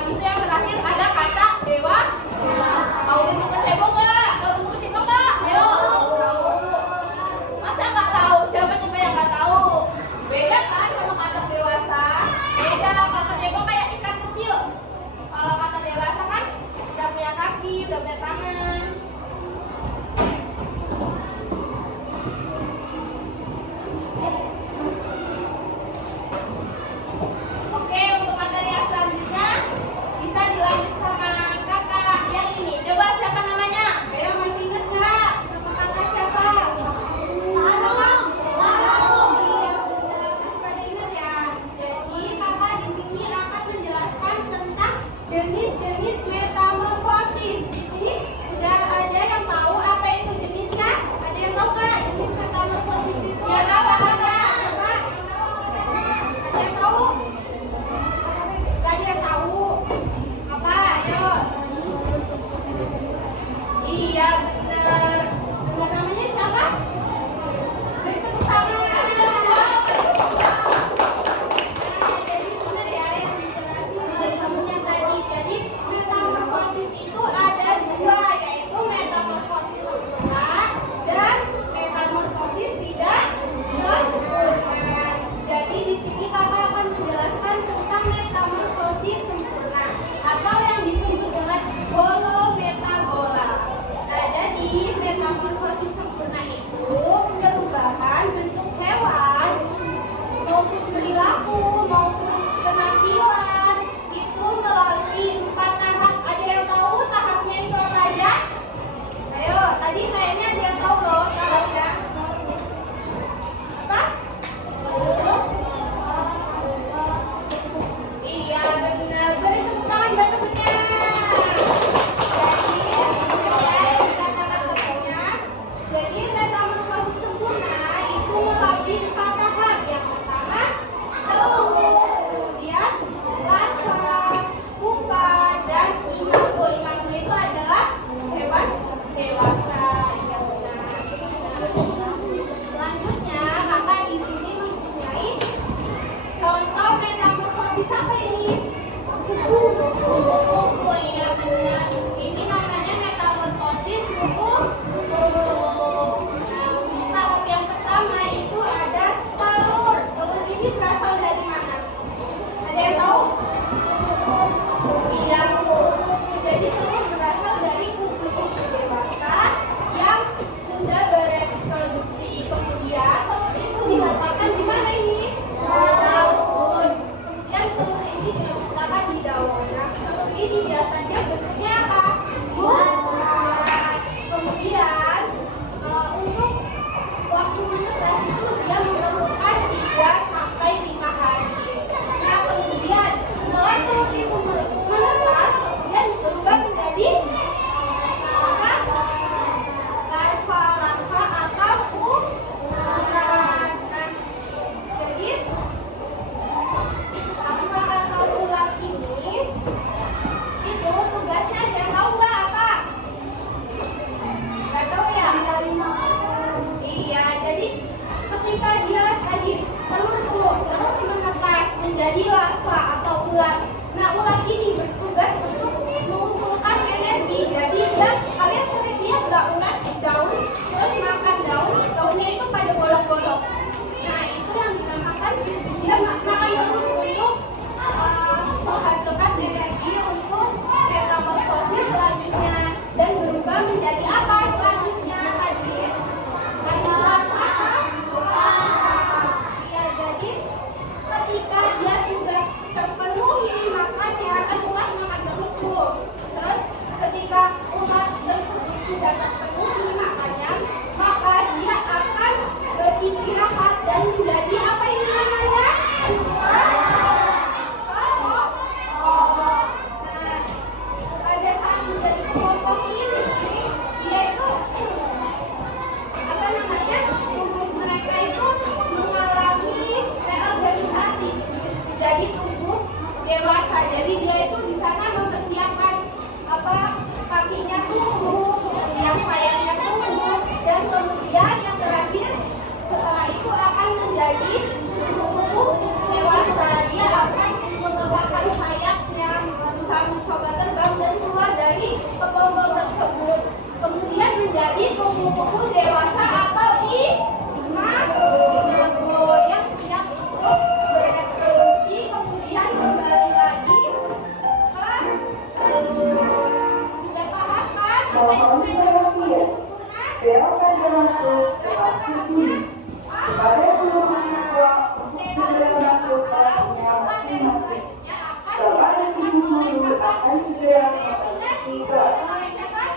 Habis itu yang terakhir ada kata dewa. Tahu bentuk kecebong nggak? Tahu bentuk kecebong nggak? Ayo. Masa nggak tahu? Siapa coba yang nggak tahu? Beda kan kalau kata dewasa? Beda. Kata cebong kayak ikan kecil. Kalau kata dewasa kan udah punya kaki, udah punya tangan. Oke, untuk materi yang selanjutnya bisa dilanjut sama kakak yang ini. Coba siapa namanya? Ayo, masih ingat nggak? Nama kakak siapa? Harum. Harum. Iya benar. Masih pada ingat ya? Jadi kakak di sini akan menjelaskan tentang jenis-jenis metamorfosis. Di sini udah ada yang tahu apa itu jenisnya? Ada yang tahu nggak jenis metamorfosis itu? Ya tahu ada. Coba. Ada yang tahu? Gak ada yang tahu apa? Ayo. Iya benar. Benar namanya siapa? Beri tepuk tangan. Jadi benar ya yang dijelasin oleh temennya tadi. Jadi metamorfosis itu ada dua, yaitu metamorfosis sempurna dan metamorfosis tidak sempurna. Jadi di sini kakak akan menjelaskan tentang metamorfosis sempurna atau yang disebut dengan holometabola. Nah, jadi metamorfosis sempurna itu perubahan bentuk hewan maupun perilaku maupun penampilan itu melalui 4 tahap. Ada yang tahu tahapnya itu apa aja? Ayo, tadi kayaknya ada yang tahu loh tahapnya. Apa? Iya benar. Beri tepuk tangan buat temennya. Jadi metamorfosis sempurna itu melalui 4 tahap. Yang pertama telur, kemudian larva, pupa, dan imago. Imago itu adalah hewan dewasa. Iya benar. Selanjutnya kakak di sini mempunyai contoh metamorfosis apa ini? Kupu-kupu, iya benar. Ini namanya metamorfosis kupu-kupu. Nah, untuk tahap yang pertama itu ada telur. Telur ini berasal dari mana? Ada yang tahu? Iya, kupu-kupu. Jadi telur berasal dari kupu-kupu dewasa yang sudah bereproduksi. Kemudian telur itu diletakkan di mana ini? Daun. Kemudian telur ini diletakkan di daun. Nah, telur ini biasanya bentuknya apa? Bulat. Kemudian untuk waktu menetas itu dia memerlukan 3 sampai 5 hari. Nah, kemudian setelah telur itu menetas, dia berubah menjadi apa? Larva atau ulat. Nah, jadi larva atau ulat ini itu tugasnya ada yang tahu nggak apa? Nggak tahu ya? Iya, jadi ketika dia tadi telur terus menetas menjadi larva atau ulat. Nah, ulat ini bertugas untuk mengumpulkan energi. Jadi dia, kalian sering lihat nggak ulat di daun terus makan daunnya itu pada bolong-bolong. Nah, itu yang dinamakan dia makan terus untuk menghasilkan energi untuk metamorfosis selanjutnya dan berubah menjadi apa selanjutnya tadi? Larva. Iya, jadi ketika dia sudah terpenuhi makannya, kan ulat makan terus tuh. Terus ketika ulat tersebut sudah terpenuhi makannya, maka dia akan beristirahat dan menjadi apa ini namanya? Nah, pada saat menjadi kelompok ini, dia itu apa namanya? Tubuh mereka itu mengalami reorganisasi jadi tubuh dewasa. Jadi dia itu di sana mempersiapkan apa? Kakinya tumbuh, kemudian sayapnya tumbuh, dan kemudian yang terakhir setelah itu akan menjadi tubuh dewasa. Dia akan mengembangkan sayapnya, bisa kuku dewasa atau imago yang siap untuk bereproduksi, kemudian kembali lagi ke telur. Sudah paham kan apa itu metamorfosis sempurna? Berapa tahapnya? Sebagai guru mahasiswa, sudah tahu teman dari selanjutnya akan dijelaskan oleh kakak.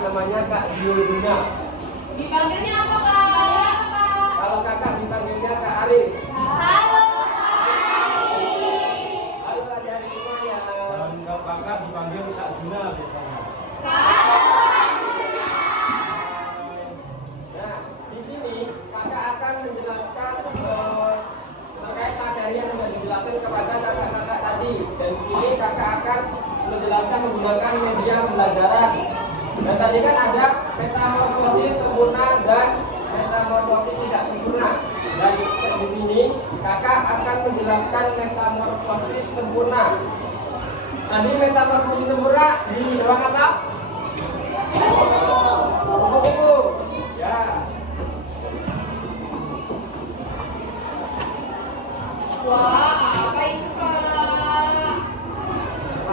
namanya Kak Diodina. Dipanggilnya apa Kak? Kalau kakak dipanggilnya Kak Arif. Halo. Halo adik-adik semuanya. Dan kalau kakak dipanggil Kak Juna biasanya. Nah, di sini kakak akan menjelaskan terkait materi yang sudah dijelaskan kepada kakak-kakak tadi. Dan di sini kakak akan menjelaskan menggunakan media pembelajaran. Dan tadi kan ada metamorfosis sempurna dan metamorfosis tidak sempurna. Dan di sini kakak akan menjelaskan metamorfosis sempurna. Tadi metamorfosis sempurna di ruang apa? Buku. Ya. Wah, apa itu Kak?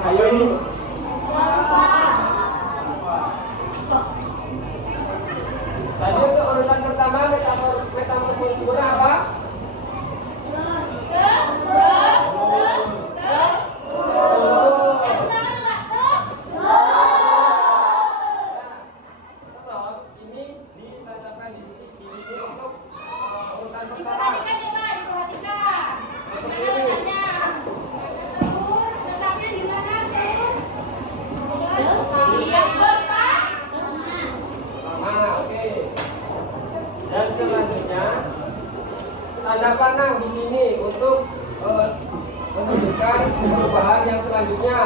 Ayo ini. Tadi untuk urutan pertama metamorfosis sempurna apa? Ini ditanamkan di sini untuk urutan pertama. Diperhatikan coba, diperhatikan. Mana letaknya? Letaknya di mana tuh? Iya, Bapak. Pertama, oke. Dan selanjutnya tanda panah di sini untuk menunjukkan perubahan yang selanjutnya.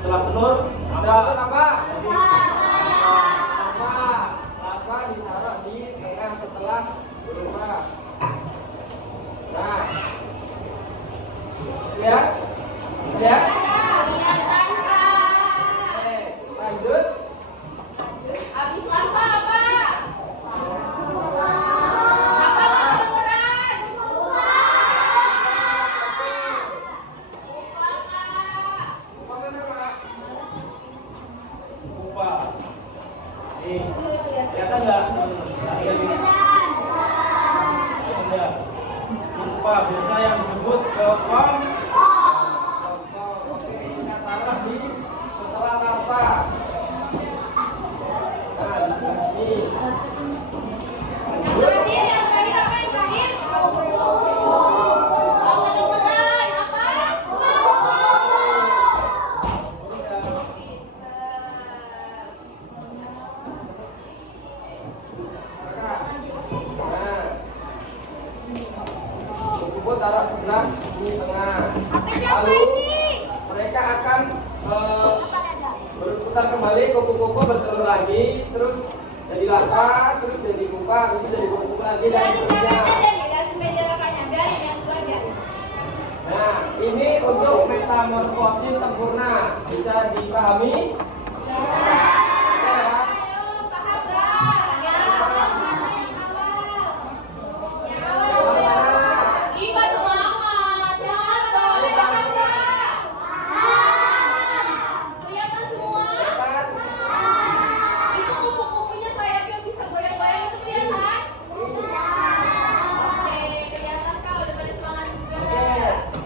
Setelah telur, Ada apa? Lava ditaruh di tengah setelah berubah. Nah, lihat, lihat. Kelihatan Kak. Oke, lanjut. Habis lava apa? Apa lava beneran? Lupa Kak. Apa mana, Pak? pupa. Nih, kelihatan nggak? Ada. Pupa biasa yang disebut kepom. Oke, kita taruh di setelah lava. Nah, di sebelah sini. Lanjut. Yang terakhir apa yang terakhir? Oh, beneran apa? Nah, buku taruh sebelah di tengah. Lalu mereka akan berputar kembali, kupu-kupu bertelur lagi, terus jadi lava, terus jadi pupa, terus jadi kupu-kupu lagi dan seterusnya. Nah, ini untuk metamorfosis sempurna. Bisa dipahami?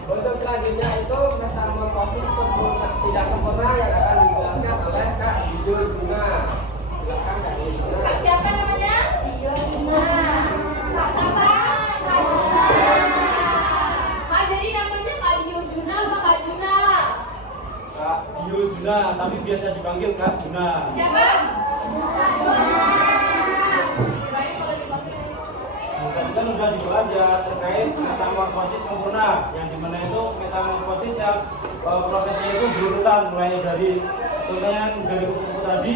Untuk selanjutnya itu metamorfosis sempurna tidak sempurna yang akan dijelaskan oleh Kak Diodina. Silakan Kak Diodina. Siapa namanya? Diodina. Kak siapa? Kak Juna. Kak, jadi namanya Kak Diodina apa Kak Juna? Kak Dio Juna, tapi biasa dipanggil Kak Juna. Siapa? Tadi kan udah dibahas ya terkait metamorfosis sempurna, yang dimana itu metamorfosis yang prosesnya itu berurutan, mulai dari contohnya dari kupu-kupu tadi,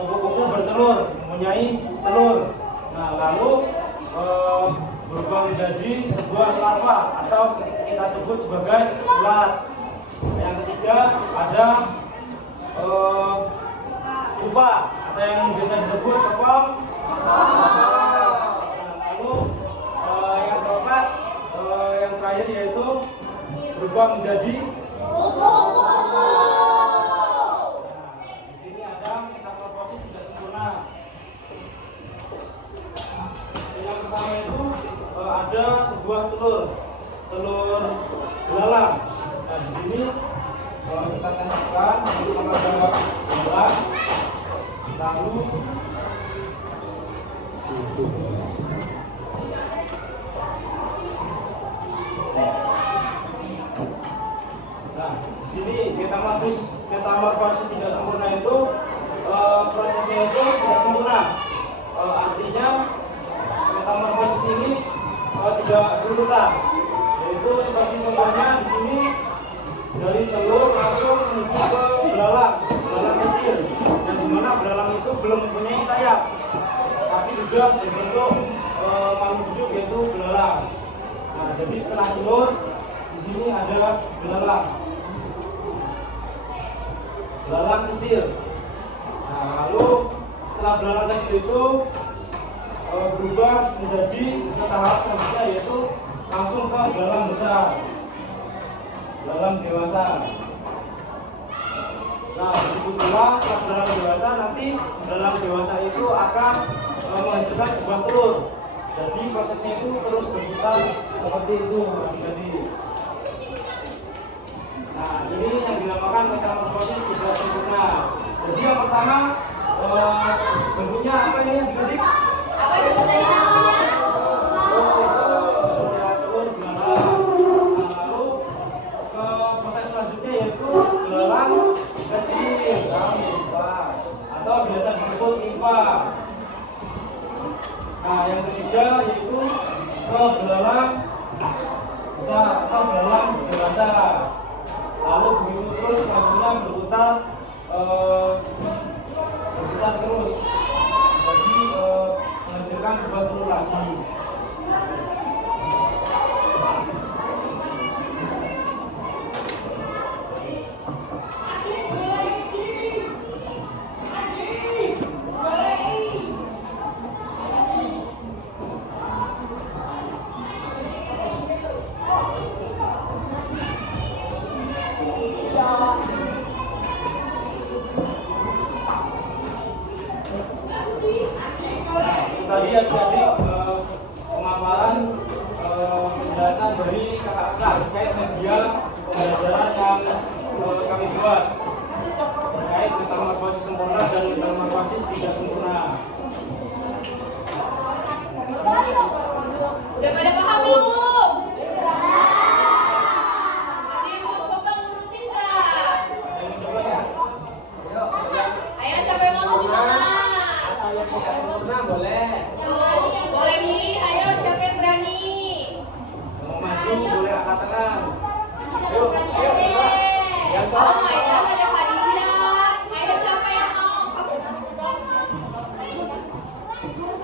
kupu-kupu bertelur, mempunyai telur. Nah, lalu berubah menjadi sebuah larva atau kita sebut sebagai ulat. Yang ketiga ada pupa atau yang biasa disebut kepom. Yang keempat, yang terakhir yaitu berubah menjadi Kupu-kupu. di sini ada metamorfosis tidak sempurna. Yang pertama itu ada sebuah telur belalang. Nah, di sini kita tambahkan ada belalang. lalu nah di sini metamorfosis tidak sempurna itu prosesnya itu tidak sempurna. Artinya metamorfosis ini tidak berurutan, yaitu seperti contohnya di sini dari telur langsung menuju ke belalang kecil, dan dimana belalang itu belum mempunyai sayap, tapi sudah berbentuk makhluk hidup yaitu belalang. Nah, jadi setelah telur di sini ada belalang kecil. Nah, lalu setelah belalang kecil itu berubah menjadi ke tahap selanjutnya, yaitu langsung ke belalang besar, belalang dewasa. Nah, begitu pula setelah belalang dewasa, nanti belalang dewasa itu akan menghasilkan sebuah telur. Jadi prosesnya itu terus berputar seperti itu tadi. Nah, ini yang dinamakan metamorfosis tidak sempurna. Jadi yang pertama bentuknya apa ini yang dibentuk? Apa sebutannya namanya? Telur belalang. Lalu ke proses selanjutnya yaitu belalang kecil atau biasa disebut nimfa. Nah, yang ketiga yaitu ke belalang besar atau belalang dewasa. Lalu begitu terus selanjutnya berputar terus, jadi menghasilkan sebuah telur lagi. Tadi adik-adik pemaparan penjelasan dari kakak-kakak terkait media pembelajaran yang kami buat terkait metamorfosis sempurna dan metamorfosis tidak sempurna. Udah pada paham belum? Ada yang mau coba ngurutin nggak? Ayo siapa yang mau tunjuk tangan? Yang tidak sempurna boleh. Boleh milih, ayo siapa yang berani? Mau maju boleh angkat tangan. Yuk, yang Oh my god, ada hadiah. Ayo siapa yang mau?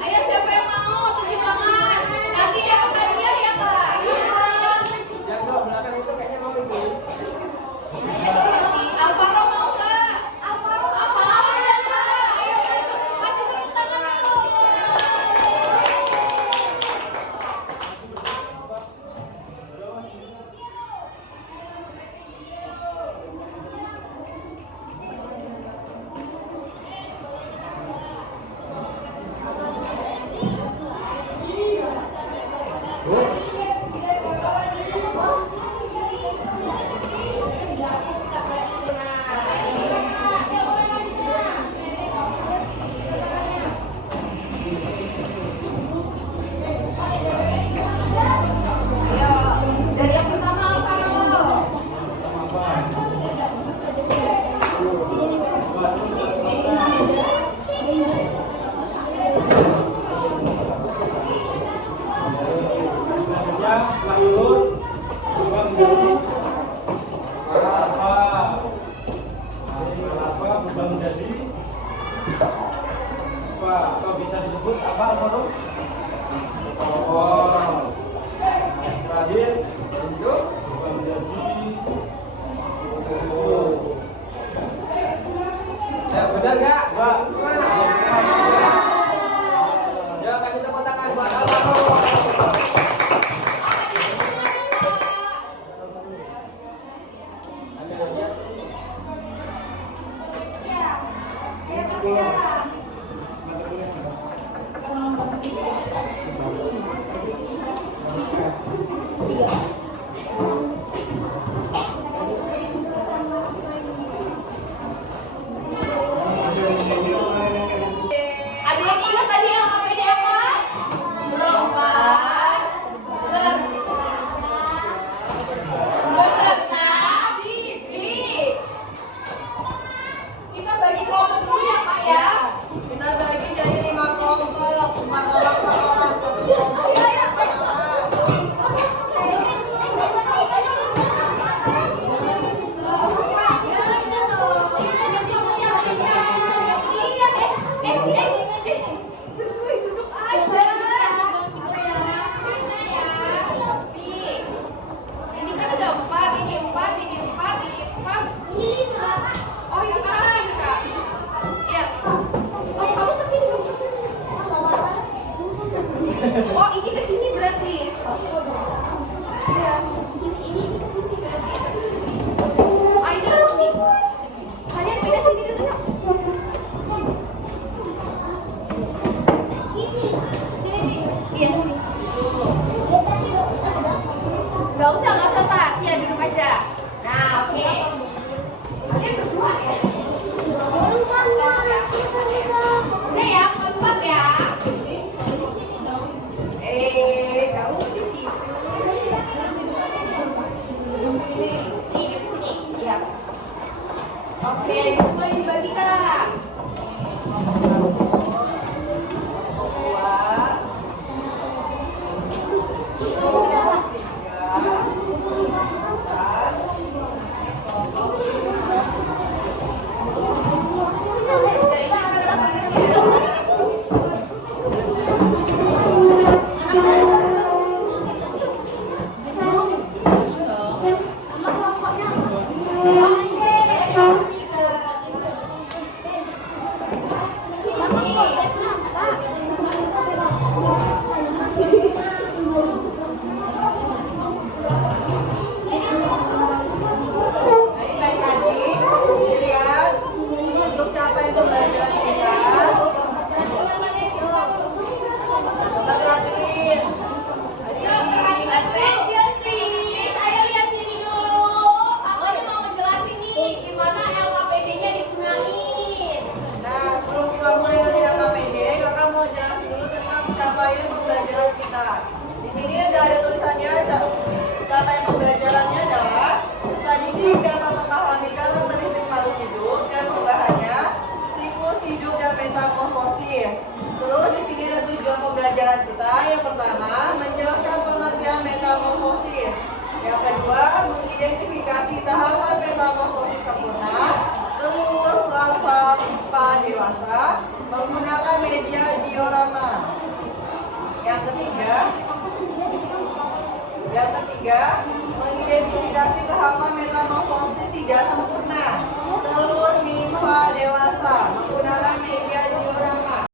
Ayo siapa yang mau? Tunjuk tangan. Nanti dapat hadiah ya kak. yang sebelah belakang itu kayaknya mau itu. Alvaro mau nggak? Alvaro mau ya kak. Ayo kasih tepuk tangan dulu. Ayo, dari yang pertama Alvaro. selanjutnya setelah telur berubah menjadi larva. Dari larva berubah menjadi apa? Atau bisa disebut apa, Alvaro? Oh, yang terakhir berubah menjadi Ya benar nggak? Pak. Ya kasih tepuk tangan buat Alvaro. Nah, di sini ada tulisannya. Cara pembelajarannya adalah didik dapat memahami karakteristik makhluk hidup dan perubahannya, siklus hidup dan metamorfosis. Terus di sini ada tujuan pembelajaran kita. Yang pertama, menjelaskan pengertian metamorfosis. Yang kedua, mengidentifikasi tahapan metamorfosis sempurna. Terus pra dewasa menggunakan media diorama. Yang ketiga, mengidentifikasi tahapan metamorfosis tidak sempurna. Terus nimfa dewasa